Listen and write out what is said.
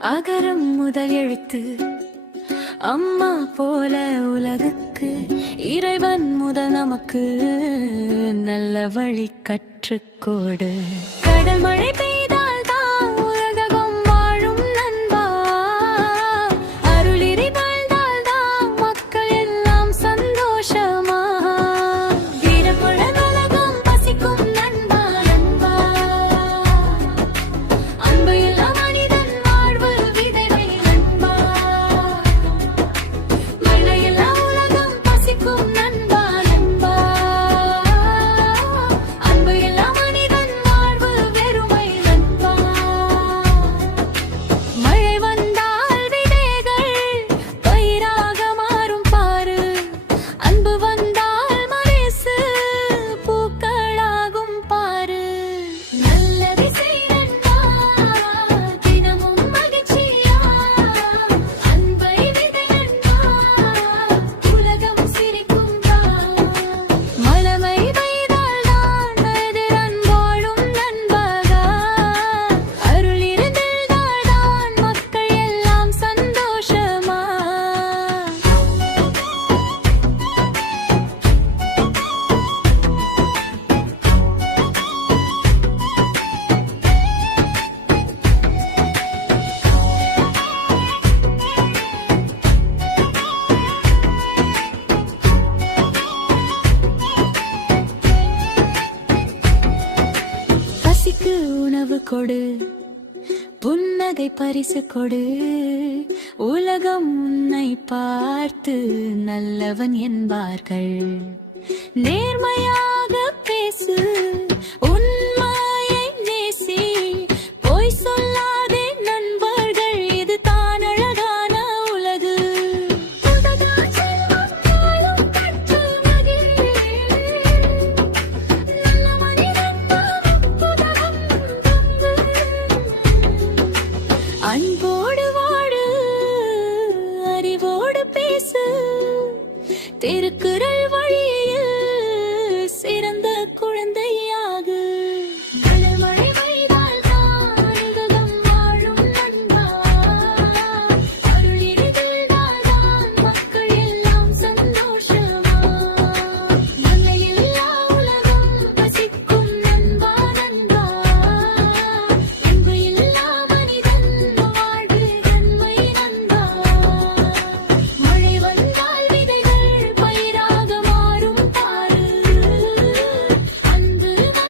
அகரம் முதல் எழுத்து அம்மா போல உலகுக்கு இறைவன் முதல் நமக்கு நல்ல வழி கற்றுக்கோடு. கடல் மழை பெய்தால் தான் உலகம் வாழும் நண்பா, அருளிரி வாழ்ந்தால் தான் மக்கள் எல்லாம் சந்தோஷமா. வீரமுடன் உலகம் பசிக்கும் நண்பா, நண்பா அன்பு இல்லா மனிதன் வாழ்வு விதைவை நண்பா. மழை இல்லா உலகம் பசிக்கும் நண்பா, நண்பா அன்பு இல்லா மனிதன் வாழ்வு வெறுமை நண்பா. மழை வந்தால் விதைகள் பயிராக மாறும் பாரு, அன்பு வந்தால் மனசு பூக்களாகும் பாரு. நல்லதை செய் நண்பா, தினமும் மகிழ்ச்சியா அன்பை விதை நண்பா, உலகம் சிரிக்கும் தான். மழமை பெய்தால் தான் எதிரன் வாழும் நண்பகா, அருள் இருந்தால் தான் மக்கள் எல்லாம் சந்தோஷமா. பசிக்கு உணவு கொடு, புன்னகை பரிசு கொடு, உலகம் உன்னை பார்த்து நல்லவன் என்பார்கள். நேர்மையாக பேசு,